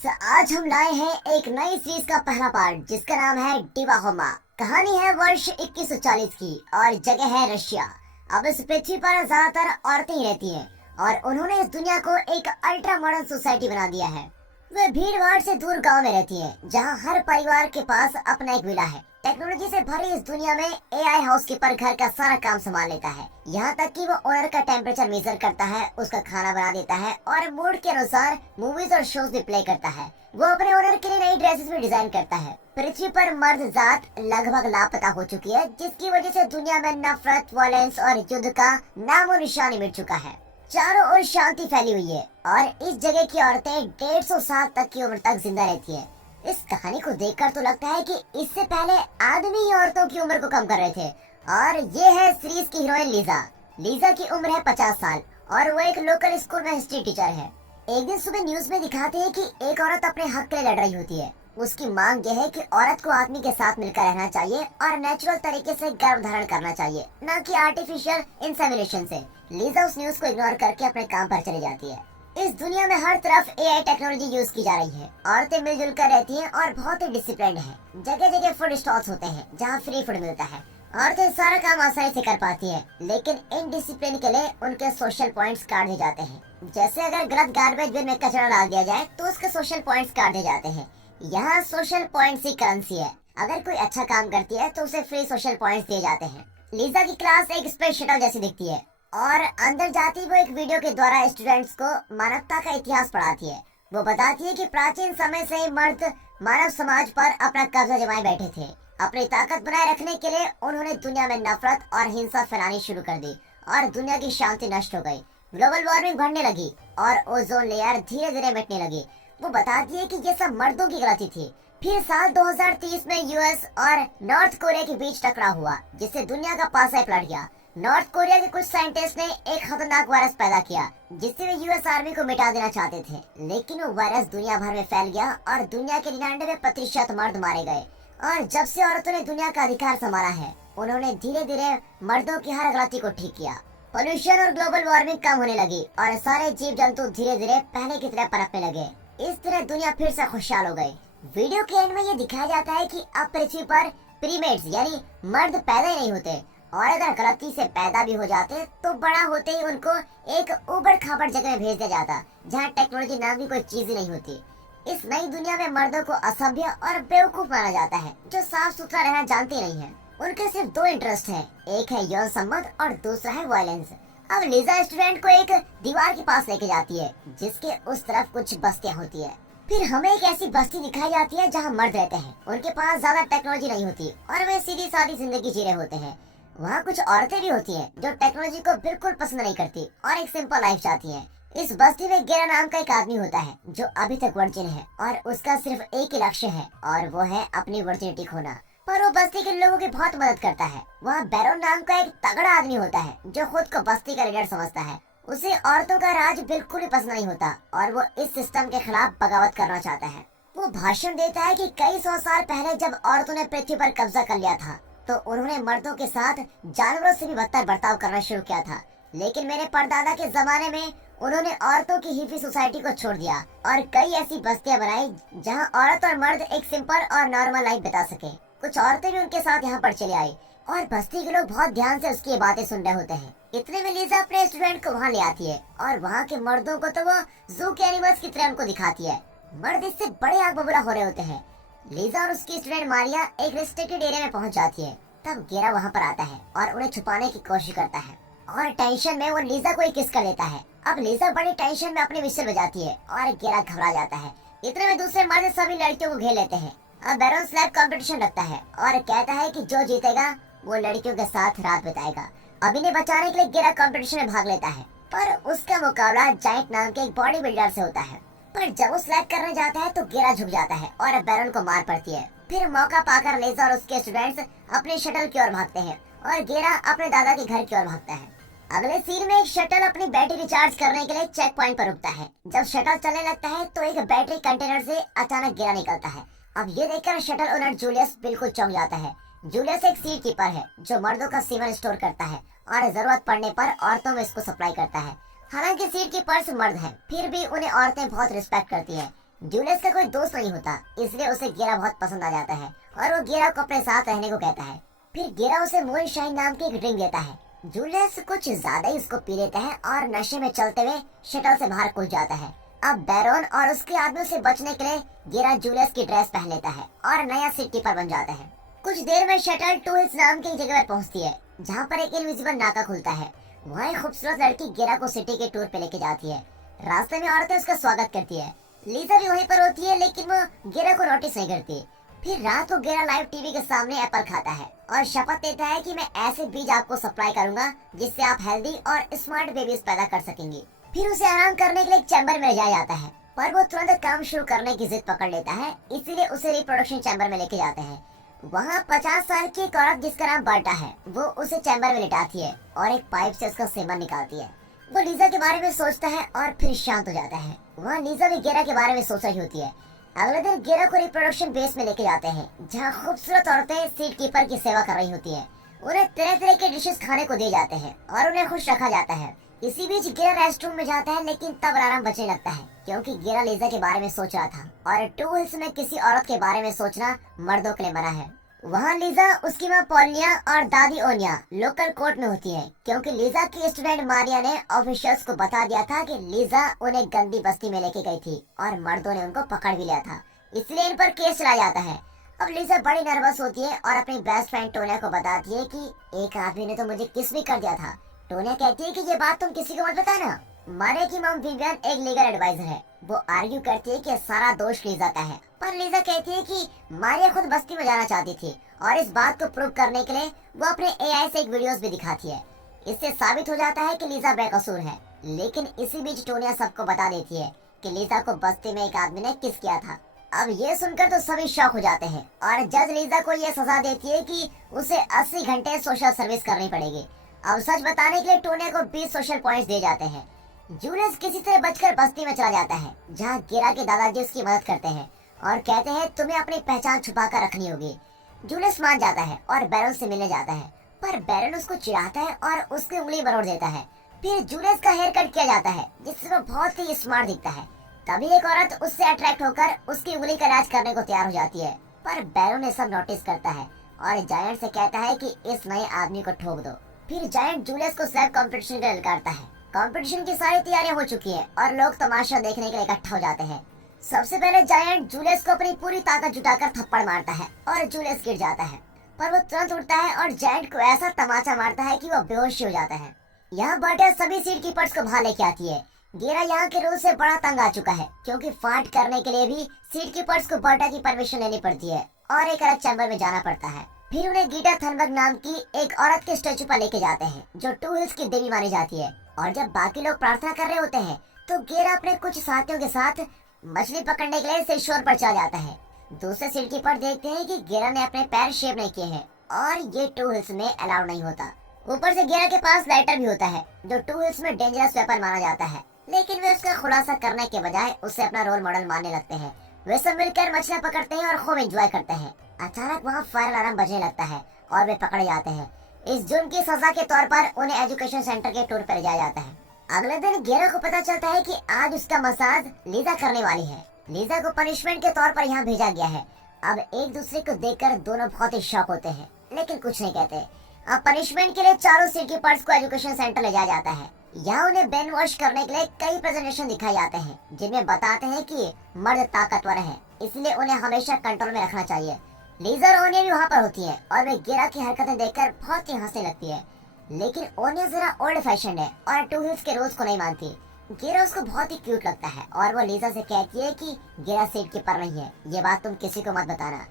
आज हम लाए हैं एक नई सीरीज का पहला पार्ट जिसका नाम है डिवा होमा। कहानी है वर्ष 2140 की और जगह है रशिया। अब इस पृथ्वी पर ज्यादातर औरतें ही रहती हैं और उन्होंने इस दुनिया को एक अल्ट्रा मॉडर्न सोसाइटी बना दिया है। वे भीड़ भाड़ से दूर गांव में रहती हैं, जहां हर परिवार के पास अपना एक विला है। टेक्नोलॉजी से भरी इस दुनिया में एआई हाउसकीपर घर का सारा काम संभाल लेता है, यहाँ तक कि वो ओनर का टेम्परेचर मेजर करता है, उसका खाना बना देता है और मूड के अनुसार मूवीज और शोज भी प्ले करता है। वो अपने ओनर के लिए नई ड्रेसेस भी डिजाइन करता है। पृथ्वी पर मर्द जात लगभग लापता हो चुकी है, जिसकी वजह से दुनिया में नफरत, वायलेंस और युद्ध का नामो निशान मिट चुका है। चारों ओर शांति फैली हुई है और इस जगह की औरतें 150 साल तक की उम्र तक जिंदा रहती हैं। इस कहानी को देखकर तो लगता है कि इससे पहले आदमी ही औरतों की उम्र को कम कर रहे थे। और ये है सीरीज की हीरोइन लीजा। लीजा की उम्र है 50 साल और वो एक लोकल स्कूल में हिस्ट्री टीचर है। एक दिन सुबह न्यूज में दिखाते हैं कि एक औरत अपने हक के लिए लड़ रही होती है। उसकी मांग यह है कि औरत को आदमी के साथ मिलकर रहना चाहिए और नेचुरल तरीके से गर्भ धारण करना चाहिए, न कि आर्टिफिशियल इंसेमिनेशन से। लीजा उस न्यूज को इग्नोर करके अपने काम पर चली जाती है। इस दुनिया में हर तरफ एआई टेक्नोलॉजी यूज की जा रही है। औरतें मिलजुल कर रहती हैं और बहुत ही डिसिप्लिन्ड हैं। जगह जगह फूड स्टॉल्स होते हैं जहां फ्री फूड मिलता है। औरतें सारा काम आसानी से कर पाती हैं, लेकिन इन डिसिप्लिन के लिए उनके सोशल पॉइंट्स काट दिए जाते हैं। जैसे अगर गलत गार्बेज बिन में कचरा डाल दिया जाए तो उसके सोशल पॉइंट्स काट दिए जाते हैं। यहाँ सोशल पॉइंट्स ही करेंसी है। अगर कोई अच्छा काम करती है तो उसे फ्री सोशल पॉइंट्स दिए जाते हैं। लीजा की क्लास एक स्पेस शटल जैसी दिखती है और अंदर जाती वो एक वीडियो के द्वारा स्टूडेंट्स को मानवता का इतिहास पढ़ाती है। वो बताती है कि प्राचीन समय से ही मर्द मानव समाज पर अपना कब्जा जमाए बैठे थे। अपनी ताकत बनाए रखने के लिए उन्होंने दुनिया में नफरत और हिंसा फैलानी शुरू कर दी और दुनिया की शांति नष्ट हो गई। ग्लोबल वार्मिंग बढ़ने लगी और ओजोन लेयर धीरे धीरे मिटने लगी। वो बताती है कि ये सब मर्दों की गलती थी। फिर साल 2030 में यूएस और नॉर्थ कोरिया के बीच टकराव हुआ, जिससे दुनिया का पासा पलट गया। नॉर्थ कोरिया के कुछ साइंटिस्ट ने एक खतरनाक वायरस पैदा किया, जिससे वे यूएस आर्मी को मिटा देना चाहते थे। लेकिन वो वायरस दुनिया भर में फैल गया और दुनिया के 99% मर्द मारे गए। और जब से औरतों ने दुनिया का अधिकार संभाला है, उन्होंने धीरे धीरे मर्दों की हर गलती को ठीक किया। पोल्यूशन और ग्लोबल वार्मिंग कम होने लगी और सारे जीव जंतु धीरे धीरे पहले की तरह पनपने लगे। इस तरह दुनिया फिर से खुशहाल हो गई। वीडियो के एंड में ये दिखाया जाता है कि अब पृथ्वी पर प्रीमेट्स यानी मर्द पैदा ही नहीं होते, और अगर गलती से पैदा भी हो जाते तो बड़ा होते ही उनको एक उबड़ खाबड़ जगह में भेज दिया जाता, जहाँ टेक्नोलॉजी नाम की कोई चीज ही नहीं होती। इस नई दुनिया में मर्दों को असभ्य और बेवकूफ माना जाता है, जो साफ सुथरा रहना जानते नहीं है। उनके सिर्फ दो इंटरेस्ट हैं, एक है यौन संबंध और दूसरा है वायलेंस। अब लीजा स्टूडेंट को एक दीवार के पास लेके जाती है, जिसके उस तरफ कुछ बस्तियां होती है। फिर हमें एक ऐसी बस्ती दिखाई जाती है जहाँ मर्द रहते हैं। उनके पास ज्यादा टेक्नोलॉजी नहीं होती और वे सीधी सादी जिंदगी जी रहे होते हैं। वहाँ कुछ औरतें भी होती हैं जो टेक्नोलॉजी को बिल्कुल पसंद नहीं करती और एक सिंपल लाइफ चाहती हैं। इस बस्ती में गेरा नाम का एक आदमी होता है जो अभी तक वर्जिन है और उसका सिर्फ एक ही लक्ष्य है और वो है अपनी वर्जिनिटी खोना। पर वो बस्ती के लोगों की बहुत मदद करता है। वहाँ बैरोन नाम का एक तगड़ा आदमी होता है जो खुद को बस्ती का लीडर समझता है। उसे औरतों का राज बिल्कुल भी पसंद नहीं होता और वो इस सिस्टम के खिलाफ बगावत करना चाहता है। वो भाषण देता है कि कई 100 साल पहले जब औरतों ने पृथ्वी पर कब्जा कर लिया था तो उन्होंने मर्दों के साथ जानवरों से भी बदतर बर्ताव करना शुरू किया था। लेकिन मेरे परदादा के जमाने में उन्होंने औरतों की हिप्पी सोसाइटी को छोड़ दिया और कई ऐसी बस्तियां बनाई जहां औरत और मर्द एक सिंपल और नॉर्मल लाइफ बिता सके। कुछ औरतें भी उनके साथ यहाँ पर चले आई और बस्ती के लोग बहुत ध्यान से उसकी बातें सुन रहे होते हैं। इतने में लीजा अपने स्टूडेंट को वहाँ ले आती है और वहाँ के मर्दों को तो वो जू के एनिमल्स की तरह उनको दिखाती है। मर्द इससे बड़े आग बबूला हो रहे होते हैं। लीजा और उसकी स्टूडेंट मारिया एक रिस्ट्रिक्टेड एरिया में पहुंच जाती है। तब गेरा वहाँ पर आता है और उन्हें छुपाने की कोशिश करता है और टेंशन में वो लीजा को एक किस कर लेता है। अब लीजा बड़ी टेंशन में अपनी विसल बजाती है और गेरा घबरा जाता है। इतने में दूसरे मर्द सभी लड़कियों को घेर लेते हैं। अब बैरोन स्लैब कंपटीशन रखता है और कहता है कि जो जीतेगा वो लड़कियों के साथ रात बिताएगा। अब इन्हें बचाने के लिए गेरा कंपटीशन में भाग लेता है, पर उसका मुकाबला जायंट नाम के एक बॉडी बिल्डर से होता है। पर जब वो स्लैब करने जाता है तो गेरा झुक जाता है और बैरोन को मार पड़ती है। फिर मौका पाकर लीजा और उसके स्टूडेंट्स अपने शटल की ओर भागते हैं और गेरा अपने दादा के घर की ओर भागता है। अगले सीन में एक शटल अपनी बैटरी रिचार्ज करने के लिए चेक पॉइंट पर रुकता है। जब शटल चलने लगता है तो एक बैटरी कंटेनर से अचानक गेरा निकलता है। अब ये देखकर शटल ओनर जूलियस बिल्कुल चौंक जाता है। जूलियस एक सीड कीपर है जो मर्दों का सीमन स्टोर करता है और जरूरत पड़ने पर औरतों में इसको सप्लाई करता है। हालांकि सीड कीपर्स मर्द हैं, फिर भी उन्हें औरतें बहुत रिस्पेक्ट करती हैं। जूलियस का कोई दोस्त नहीं होता, इसलिए उसे गेरा बहुत पसंद आ जाता है और वो गेरा को अपने साथ रहने को कहता है। फिर गेरा उसे मून शाइन नाम की एक ड्रिंक देता है। जूलियस कुछ ज्यादा ही उसको पी लेता है और नशे में चलते हुए शटल से बाहर कूद जाता है। अब बैरोन और उसके आदमियों से बचने के लिए गेरा जूलियस की ड्रेस पहन लेता है और नया सिटी कीपर बन जाता है। कुछ देर में शटल टू हिल्स नाम की एक जगह पर पहुंचती है, जहाँ पर एक इनविजिबल नाका खुलता है। वहाँ एक खूबसूरत लड़की गेरा को सिटी के टूर पे लेके जाती है। रास्ते में औरतें उसका स्वागत करती है। लीजा भी वहीं पर होती है, लेकिन वो गेरा को नोटिस नहीं करती। फिर रात को गेरा लाइव टीवी के सामने एप्पल खाता है और शपथ देता है कि मैं ऐसे बीज आपको सप्लाई करूंगा जिससे आप हेल्दी और स्मार्ट बेबीज पैदा कर सकेंगी। फिर उसे आराम करने के लिए एक चैम्बर में ले जाया जाता है, पर वो तुरंत काम शुरू करने की जिद पकड़ लेता है, इसीलिए उसे रिप्रोडक्शन चैम्बर में लेके जाते हैं। वहाँ 50 साल की एक औरत जिसका नाम बर्टा है, वो उसे चैम्बर में लिटाती है और एक पाइप से उसका सेमन निकालती है। वो लीजा के बारे में सोचता है और फिर शांत हो जाता है। वहाँ लीजा भी गेरा के बारे में सोच रही होती है। अगले दिन गेरा को रिप्रोडक्शन बेस में लेके जाते हैं, जहाँ खूबसूरत औरतें सीट कीपर की सेवा कर रही होती हैं। उन्हें तरह तरह के डिशेस खाने को दिए जाते हैं और उन्हें खुश रखा जाता है। इसी बीच गेरा रेस्टरूम में जाता है, लेकिन तब अलार्म बजने लगता है, क्योंकि गेरा लीजा के बारे में सोच रहा था और टू हिल्स में किसी औरत के बारे में सोचना मर्दों के लिए मना है। वहाँ लीजा, उसकी माँ पॉलिया और दादी ओनिया लोकल कोर्ट में होती है, क्योंकि लीजा की स्टूडेंट मारिया ने ऑफिशियल्स को बता दिया था कि लीजा उन्हें गंदी बस्ती में लेके गई थी और मर्दों ने उनको पकड़ भी लिया था, इसलिए इन पर केस चलाया जाता है। अब लीजा बड़ी नर्वस होती है और अपनी बेस्ट फ्रेंड टोनिया को बताती है कि एक आदमी ने तो मुझे किस भी कर दिया था। टोनिया कहती है कि ये बात तुम किसी को मत बताना। मारिया की मॉम विवियन एक लीगल एडवाइजर है। वो आर्ग्यू करती है कि सारा दोष लीजा का है, पर लीजा कहती है कि मारिया खुद बस्ती में जाना चाहती थी और इस बात को प्रूव करने के लिए वो अपने एआई से एक वीडियोस भी दिखाती है। इससे साबित हो जाता है कि लीजा बेकसूर है। लेकिन इसी बीच टोनिया सबको बता देती है कि लीजा को बस्ती में एक आदमी ने किस किया था। अब ये सुनकर तो सभी शॉक हो जाते हैं और जज लीजा को ये सजा देती है कि उसे 80 घंटे सोशल सर्विस करनी पड़ेगी। अब सच बताने के लिए टोनिया को 20 सोशल पॉइंट्स दिए जाते हैं। जूलियस किसी से बचकर बस्ती में चला जाता है, जहाँ गेरा के दादाजी उसकी मदद करते हैं और कहते हैं तुम्हें अपनी पहचान छुपा कर रखनी होगी। जूलियस मान जाता है और बैरन से मिलने जाता है, पर बैरन उसको चिढ़ाता है और उसकी उंगली मरोड़ देता है। फिर जूलियस का हेयर कट किया जाता है, जिससे वो बहुत ही स्मार्ट दिखता है। तभी एक औरत उससे अट्रैक्ट होकर उसकी उंगली का इलाज करने को तैयार हो जाती है, पर बैरन ये सब नोटिस करता है और जायंट से कहता है कि इस नए आदमी को ठोक दो। फिर जायंट जूलियस को सेल्फ कॉम्पिटिशन के लिए ललकारता है। कंपटीशन की सारी तैयारियां हो चुकी है और लोग तमाशा देखने के लिए इकट्ठा हो जाते हैं। सबसे पहले जायंट जूलियस को अपनी पूरी ताकत जुटाकर थप्पड़ मारता है और जूलियस गिर जाता है, पर वो तुरंत उठता है और जायंट को ऐसा तमाचा मारता है कि वो बेहोश हो जाता है। यहाँ बर्टा सभी सीट कीपर्स को बाहर लेके आती है। गेरा यहाँ के रूल से बड़ा तंग आ चुका है, क्योंकि फाइट करने के लिए भी सीट कीपर्स को बर्टा की परमिशन लेनी पड़ती है और एक अलग चैम्बर में जाना पड़ता है। फिर उन्हें गीटा थनबर्ग नाम की एक औरत के स्टेचू पर लेके जाते हैं, जो टू हिल्स की देवी मानी जाती है। और जब बाकी लोग प्रार्थना कर रहे होते हैं, तो गेरा अपने कुछ साथियों के साथ मछली पकड़ने के लिए सेशोर पर चला जाता है। दूसरे सीट कीपर देखते हैं कि गेरा ने अपने पैर शेव नहीं किए हैं और ये टू हिल्स में अलाउड नहीं होता। ऊपर से गेरा के पास लाइटर भी होता है, जो टू हिल्स में डेंजरस वेपन माना जाता है, लेकिन वे उसका खुलासा करने के बजाय उसे अपना रोल मॉडल मानने लगते हैं। वे सब मिलकर मछलियाँ पकड़ते हैं और खूब एंजॉय करते हैं। अचानक वहाँ फायर अलार्म बजने लगता है और वे पकड़े जाते हैं। इस जुर्म की सजा के तौर पर उन्हें एजुकेशन सेंटर के टूर पर ले जाया जाता है। अगले दिन गेरा को पता चलता है कि आज उसका मसाज लीजा करने वाली है। लीजा को पनिशमेंट के तौर पर यहाँ भेजा गया है। अब एक दूसरे को देखकर दोनों बहुत ही शॉक होते हैं, लेकिन कुछ नहीं कहते। अब पनिशमेंट के लिए चारों सीट कीपर्स को एजुकेशन सेंटर ले जाया जाता है। यहाँ उन्हें ब्रेन वॉश करने के लिए कई प्रेजेंटेशन दिखाए जाते हैं, जिनमें बताते हैं कि मर्द ताकतवर है, इसलिए उन्हें हमेशा कंट्रोल में रखना चाहिए। लीजा और ओनिया भी वहाँ पर होती है और वे गेरा की हरकतें देखकर बहुत ही हंसने लगती है। लेकिन ओनिया जरा ओल्ड फैशन है और टू हिल्स के रूल्स को नहीं मानती। गेरा उसको बहुत ही क्यूट लगता है और वो लीजा से कहती है कि गेरा सीट कीपर नहीं है, ये बात तुम किसी को मत बताना।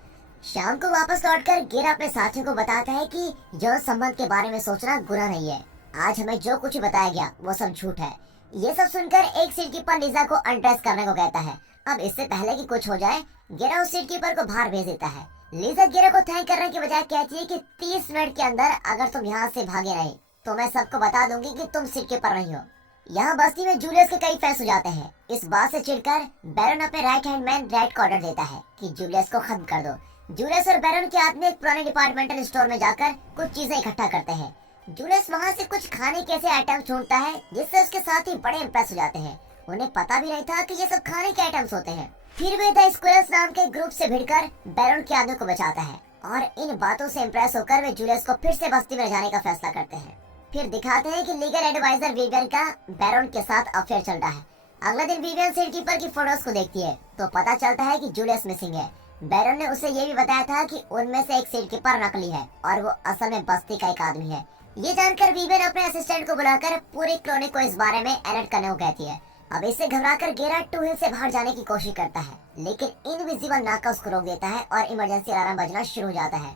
शाम को वापस लौटकर गेरा अपने साथियों को बताता है कि यौन संबंध के बारे में सोचना गुनाह नहीं है। आज हमें जो कुछ बताया गया वो सब झूठ है। ये सब सुनकर एक सीट कीपर लीजा को अनड्रेस करने को कहता है। अब इससे पहले कि कुछ हो जाए, गेरा उस सीट कीपर को बाहर भेज देता है। लीजा गेरा को थैंक करने के बजाय कहती है कि 30 मिनट के अंदर अगर तुम यहाँ से भागे नहीं तो मैं सबको बता दूंगी कि तुम सीट कीपर नहीं हो। यहाँ बस्ती में जूलियस के कई फैंस हो जाते हैं। इस बात से चिढ़कर बैरन अपने राइट हैंड मैन रेड को ऑर्डर देता है कि जूलियस को खत्म कर दो। जूलियस और बैरन के आदमी एक पुराने डिपार्टमेंटल स्टोर में जाकर कुछ चीजें इकट्ठा करते हैं। जूलियस वहाँ से कुछ खाने के ऐसे आइटम ढूंढता है जिससे उसके साथी बड़े इम्प्रेस हो जाते हैं। उन्हें पता भी नहीं था कि ये सब खाने के आइटम्स होते हैं। फिर वे द स्क्विरल्स नाम के ग्रुप से भिड़कर बैरन के आदमी को बचाता है और इन बातों से इम्प्रेस होकर वे जूलियस को फिर से बस्ती में जाने का फैसला करते हैं। फिर दिखाते हैं कि लीगल एडवाइजर विवियन का बैरन के साथ अफेयर चल रहा है। अगले दिन विवियन सीट कीपर की फोटोज को देखती है तो पता चलता है कि जूलियस मिसिंग है। बैरन ने उसे ये भी बताया था कि उनमें से एक सीट कीपर नकली है और वो असल में बस्ती का एक आदमी है। ये जानकर विवियन अपने असिस्टेंट को बुलाकर पूरी कॉलोनी को इस बारे में अलर्ट करने को कहती है। अब इससे घबराकर गेरा टू हिल से बाहर जाने की कोशिश करता है, लेकिन इनविजिबल नाका उसको रोक देता है और इमरजेंसी अलार्म बजना शुरू हो जाता है।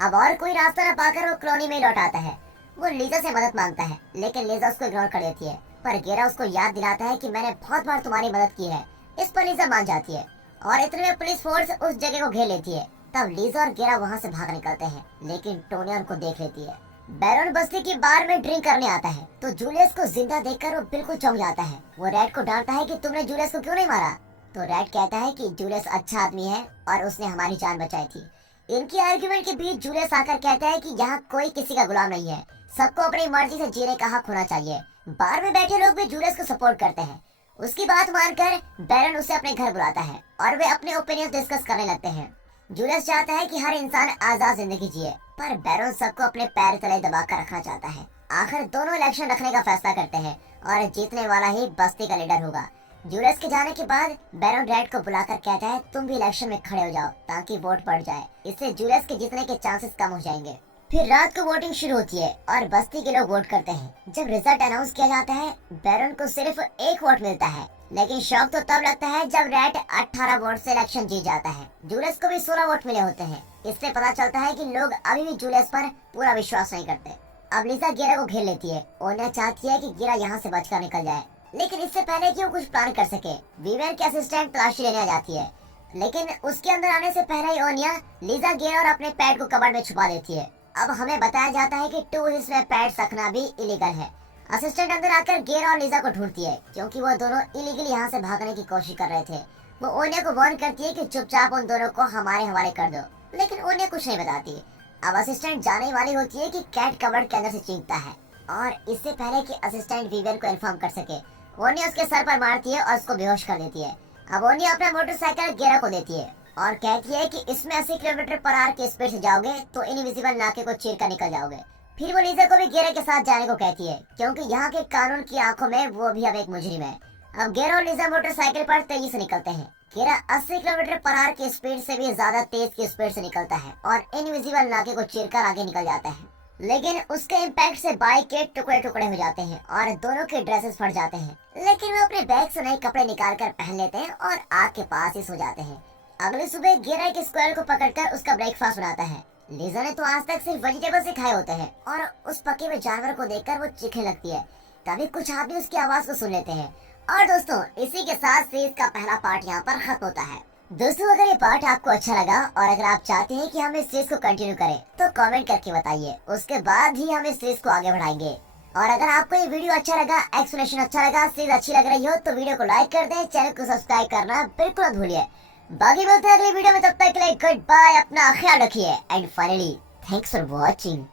अब और कोई रास्ता न पाकर वो कॉलोनी में लौट आता है। वो लीजा से मदद मांगता है, लेकिन लीजा उसको इग्नोर कर देती है। पर गेरा उसको याद दिलाता है कि मैंने बहुत बार तुम्हारी मदद की है। इस पर लीजा मान जाती है और इतने में पुलिस फोर्स उस जगह को घेर लेती है। तब लीजा और गेरा वहाँ से भाग निकलते हैं, लेकिन टोनिया उनको देख लेती है। बैरन बस्ती की बार में ड्रिंक करने आता है तो जूलियस को जिंदा देखकर वो बिल्कुल चौंक जाता है। वो रेड को डांटता है कि तुमने जूलियस को क्यों नहीं मारा। तो रेड कहता है कि जूलियस अच्छा आदमी है और उसने हमारी जान बचाई थी। इनकी आर्गुमेंट के बीच जूलियस आकर कहता है कि यहाँ कोई किसी का गुलाम नहीं है, सबको अपनी मर्जी से जीने का हक होना चाहिए। बार में बैठे लोग भी जूलियस को सपोर्ट करते हैं। उसकी बात मानकर बैरन उसे अपने घर बुलाता है और वे अपने ओपिनियन डिस्कस करने लगते हैं। जूलियस चाहता है कि हर इंसान आजाद जिंदगी जिए, पर बैरन सबको अपने पैर तले दबाकर रखना चाहता है। आखिर दोनों इलेक्शन रखने का फैसला करते हैं और जीतने वाला ही बस्ती का लीडर होगा। जूलियस के जाने के बाद बैरन रेड को बुलाकर कहता है तुम भी इलेक्शन में खड़े हो जाओ ताकि वोट बढ़ जाए। इससे जूलियस के जीतने के चांसेस कम हो जाएंगे। फिर रात को वोटिंग शुरू होती है और बस्ती के लोग वोट करते हैं। जब रिजल्ट अनाउंस किया जाता है बैरन को सिर्फ एक वोट मिलता है, लेकिन शौक तो तब लगता है जब रेड 18 वोट से इलेक्शन जीत जाता है। जूलियस को भी 16 वोट मिले होते हैं। इससे पता चलता है कि लोग अभी भी जूलियस पर पूरा विश्वास नहीं करते। अब लीजा गेरा को घेर लेती है। ओनिया चाहती है कि गेरा यहाँ से बचकर निकल जाए, लेकिन इससे पहले कि वो कुछ प्लान कर सके विवियन के असिस्टेंट तलाशी लेने आ जाती है। लेकिन उसके अंदर आने से पहले ही ओनिया लीजा गेरा और अपने पैड को कबर्ड में छुपा देती है। अब हमें बताया जाता है कि टू हिल्स में पैड रखना भी इलीगल है। असिस्टेंट अंदर आकर गेरा और लीजा को ढूंढती है क्योंकि वो दोनों इलीगली यहाँ से भागने की कोशिश कर रहे थे। वो ओनिया को वार्न करती है कि चुपचाप उन दोनों को हमारे हवाले कर दो, लेकिन ओनिया कुछ नहीं बताती। अब असिस्टेंट जाने वाली होती है कि कैट कबर्ड के अंदर से चीखता है और इससे पहले कि असिस्टेंट विवियन को इन्फॉर्म कर सके ओनिया उसके सर पर मारती है और उसको बेहोश कर देती है। अब ओनिया अपना मोटरसाइकिल गेरा को देती है और कहती है कि इसमें 80 किलोमीटर पर आवर की स्पीड से जाओगे तो इनविजिबल नाके को चीर कर निकल जाओगे। फिर वो लीजा को भी गेरा के साथ जाने को कहती है क्योंकि यहाँ के कानून की आंखों में वो भी अब एक मुजरिम है। अब गेरा और लीजा मोटरसाइकिल पर तेजी से निकलते हैं। गेरा 80 किलोमीटर पर आवर की स्पीड से भी ज्यादा तेज की स्पीड से निकलता है और इनविजिबल नाके को चीरकर आगे निकल जाता है, लेकिन उसके इम्पैक्ट से बाइक के टुकड़े टुकड़े हो जाते हैं और दोनों के ड्रेसेस फट जाते हैं। लेकिन वो अपने बैग से नए कपड़े निकाल कर पहन लेते हैं और आग के पास ही सो जाते हैं। अगली सुबह गेरा एक स्क्वायर को पकड़कर उसका ब्रेकफास्ट बनाता है। लीजा ने तो आज तक सिर्फ वेजिटेबल्स ही खाए होते हैं और उस पके हुए जानवर को देखकर वो चीखने लगती है। तभी कुछ आदमी उसकी आवाज को सुन लेते हैं। और दोस्तों, इसी के साथ सीरीज का पहला पार्ट यहाँ पर खत्म होता है। दोस्तों, अगर ये पार्ट आपको अच्छा लगा और अगर आप चाहते हैं कि हम इस सीरीज को कंटिन्यू करें तो कमेंट करके बताइए, उसके बाद ही हम इस सीरीज को आगे बढ़ाएंगे। और अगर आपको ये वीडियो अच्छा लगा, एक्सप्लेनेशन अच्छा लगा, सीरीज अच्छी लग रही हो तो वीडियो को लाइक कर दें, चैनल को सब्सक्राइब करना बिल्कुल मत भूलिए। बाकी मिलते हैं अगली वीडियो में, तब तक के लिए गुड बाय, अपना ख्याल रखिए and finally thanks for watching.